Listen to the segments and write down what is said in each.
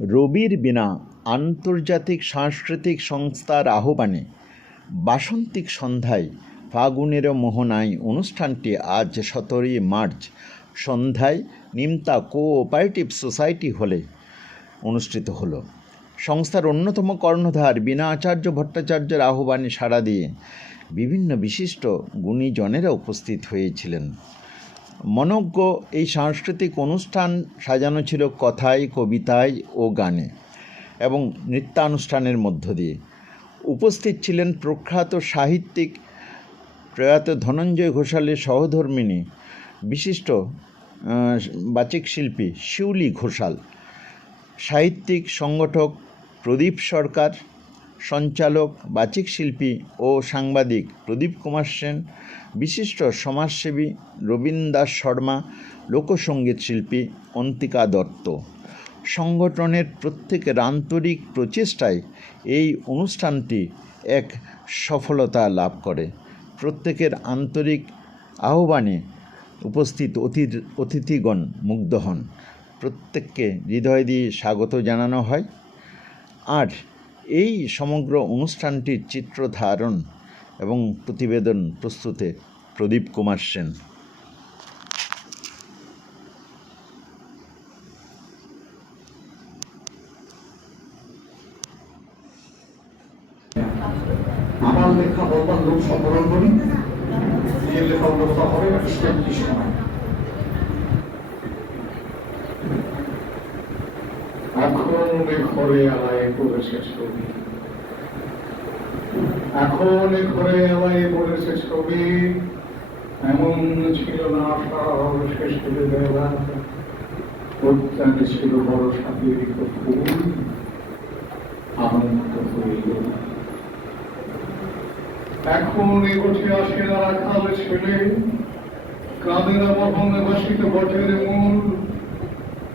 রবির বিনা আন্তর্জাতিক সাংস্কৃতিক সংস্থার আহ্বানে বাসন্তিক সন্ধ্যায় ফাগুনের মোহনায় অনুষ্ঠানটি আজ সতেরোই মার্চ সন্ধ্যায় নিমতা কোঅপারেটিভ সোসাইটি হলে অনুষ্ঠিত হলো। সংস্থার অন্যতম কর্ণধার বিনা আচার্য ভট্টাচার্যের আহ্বানে সাড়া দিয়ে বিভিন্ন বিশিষ্ট গুণীজনেরা উপস্থিত হয়েছিলেন। মনজ্ঞ এই সাংস্কৃতিক অনুষ্ঠান সাজানো ছিল কথায়, কবিতায় ও গানে এবং নৃত্যানুষ্ঠানের মধ্য দিয়ে। উপস্থিত ছিলেন প্রখ্যাত সাহিত্যিক প্রয়াত ধনঞ্জয় ঘোষালের সহধর্মিণী বিশিষ্ট বাচিক শিল্পী শিউলি ঘোষাল, সাহিত্যিক সংগঠক প্রদীপ সরকার সঞ্চালক, বাচিক শিল্পী ও সাংবাদিক প্রদীপ কুমার সেন, বিশিষ্ট সমাজসেবী রবীন দাস শর্মা লোকসঙ্গীত শিল্পী অন্তিকা দত্ত। সংগঠনের প্রত্যেকের আন্তরিক প্রচেষ্টায় এই অনুষ্ঠানটি এক সফলতা লাভ করে। প্রত্যেকের আন্তরিক আহ্বানে উপস্থিত অতিথ অতিথিগণ মুগ্ধ হন। প্রত্যেককে হৃদয় দিয়ে স্বাগত জানানো হয়। আর এই সমগ্র অনুষ্ঠানটির চিত্র ধারণ এবং প্রতিবেদন প্রস্তুতে প্রদীপ কুমার সেন। আমার লেখা বলবার লোক সম্বরণ করি। নিজের লেখা অবস্থা হবে সেমনি এখন ঘরে আলায় পড়েছে ছবি এখন এ ঘরে আলায় পড়েছে ছবি এমন ছিল না আশা শেষ করে দেওয়া। অত্যাচার ছিল বড় সাথীর ফুল আনন্দ হইল এখন এগোছে আসে না রাখাল ছেলে। কাঁদেরা বহনে বাসিত বটের মূল।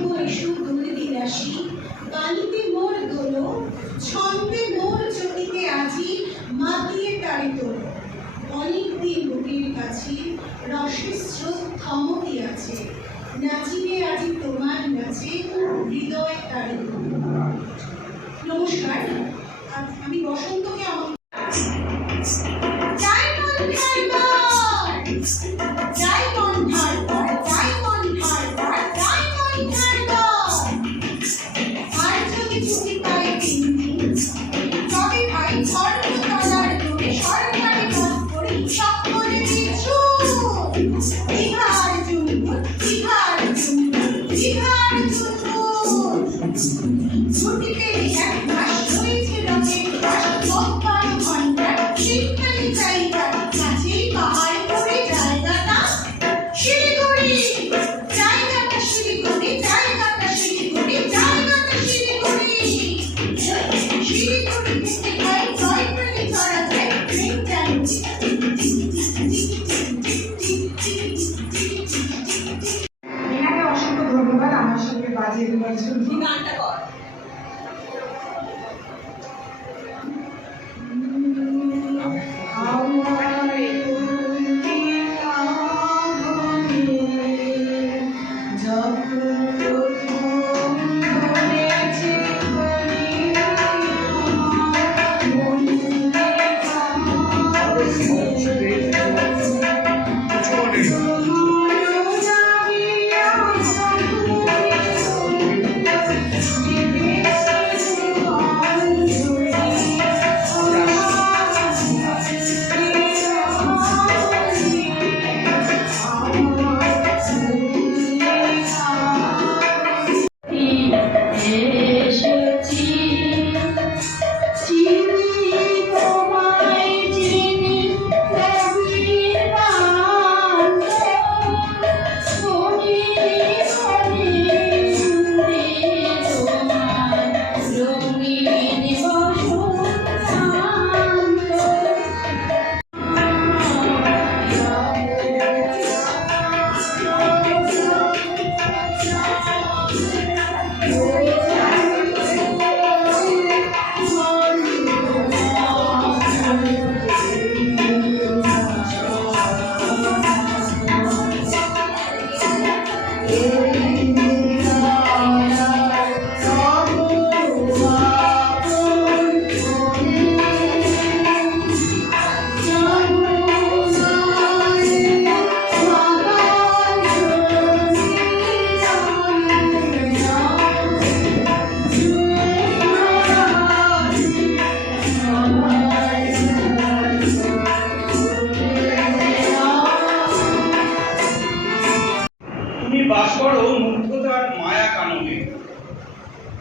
গো এসো দোল বিলাসী। গালিতে মোর দোলো, ছন্দে মোর চটিতে আজি মাতিয়ে তারে তোলো। অনেক দিন বুকের কাছে রসের স্রোত থমকে আছে। নাচিবে আজি তোমার নাচে হৃদয় তারে নমস্কার আমি বসন্তকে আমার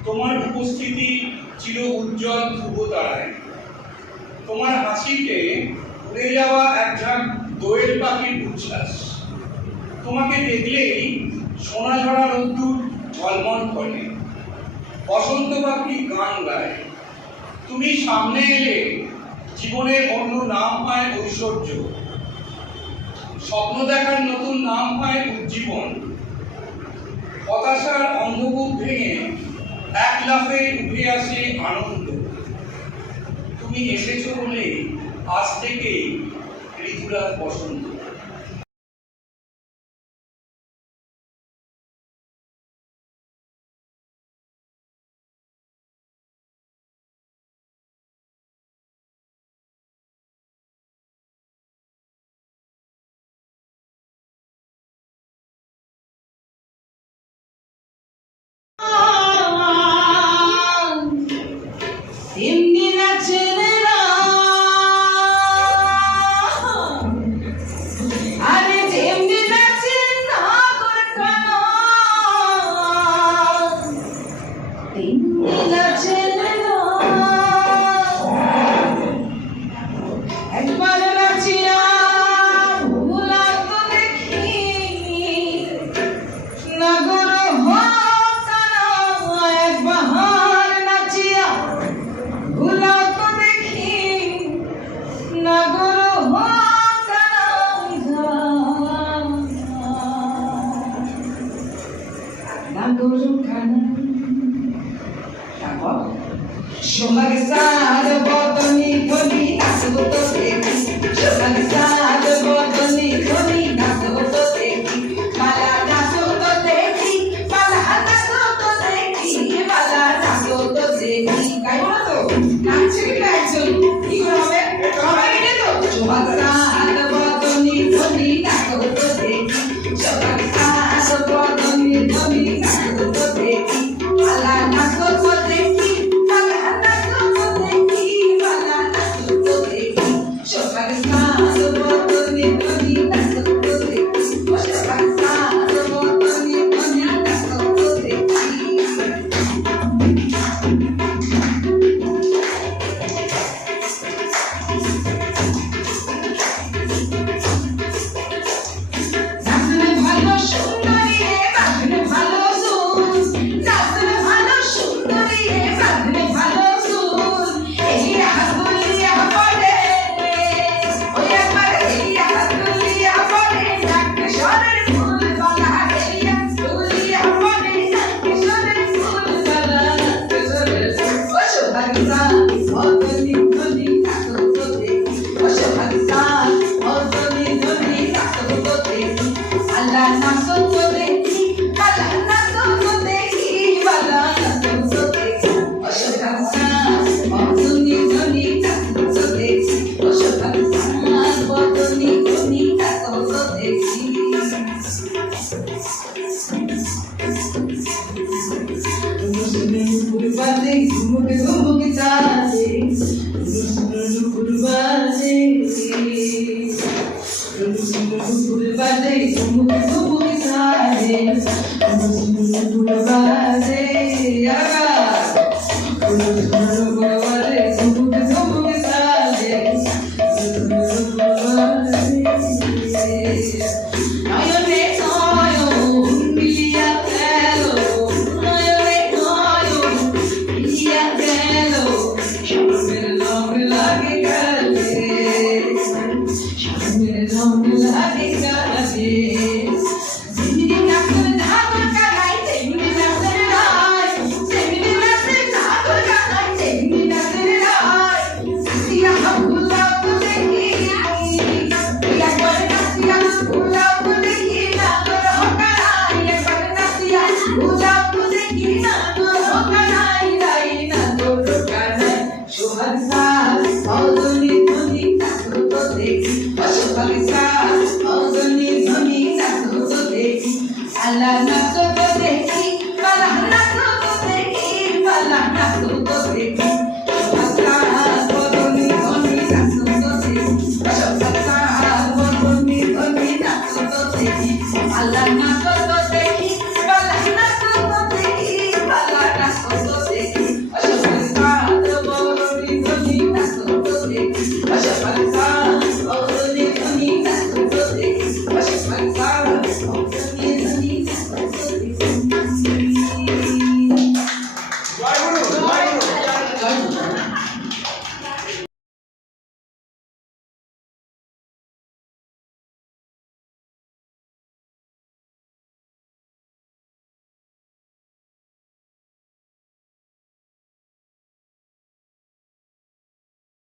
তোমার উপস্থিতি চির উজ্জ্বল ধ্রুব তারায় তোমার হাসিতে উড়ে যাওয়া এক ঝাঁক দোয়েল পাখির উচ্ছ্বাস। তোমাকে দেখলেই সোনা ঝরা রোদ্দুর ঝলমল করে। বসন্ত পাখি গান গায়। তুমি সামনে এলে জীবনের অন্য নাম পায় ঐশ্বর্য। স্বপ্ন দেখার নতুন নাম পায় উজ্জীবন। হতাশার অন্ধকূপ ভেঙে এক লাফে উঠে আসে আনন্দ। তুমি এসেছ বলে আজ থেকে ঋতুরাজ বসন্ত। Bye. la la